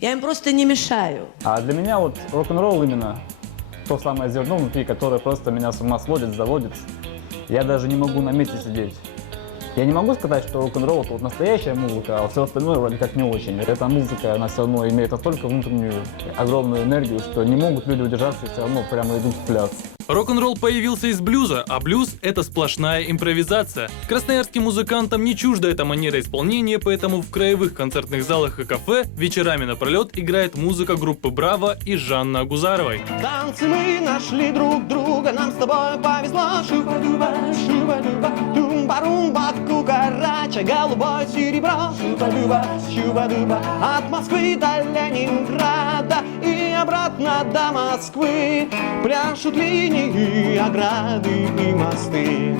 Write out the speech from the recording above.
Я им просто не мешаю. А для меня вот рок-н-ролл именно то самое зерно внутри, которое просто меня с ума сводит, заводит. Я даже не могу на месте сидеть. Я не могу сказать, что рок-н-ролл это вот настоящая музыка, а все остальное вроде как не очень. Эта музыка, она все равно имеет настолько внутреннюю огромную энергию, что не могут люди удержаться и все равно прямо идут в пляс. Рок-н-ролл появился из блюза, а блюз – это сплошная импровизация. Красноярским музыкантам не чужда эта манера исполнения, поэтому в краевых концертных залах и кафе вечерами напролет играет музыка группы «Браво» и Жанны Агузаровой. Танцы мы нашли друг друга, нам с тобой повезло. Шуба-дуба, шуба-дуба, тумба-румба, кукарача, голубое серебро. Шуба-дуба, шуба-дуба, от Москвы до Ленинграда и обратно до Москвы. Пляшут линии, ограды и мосты.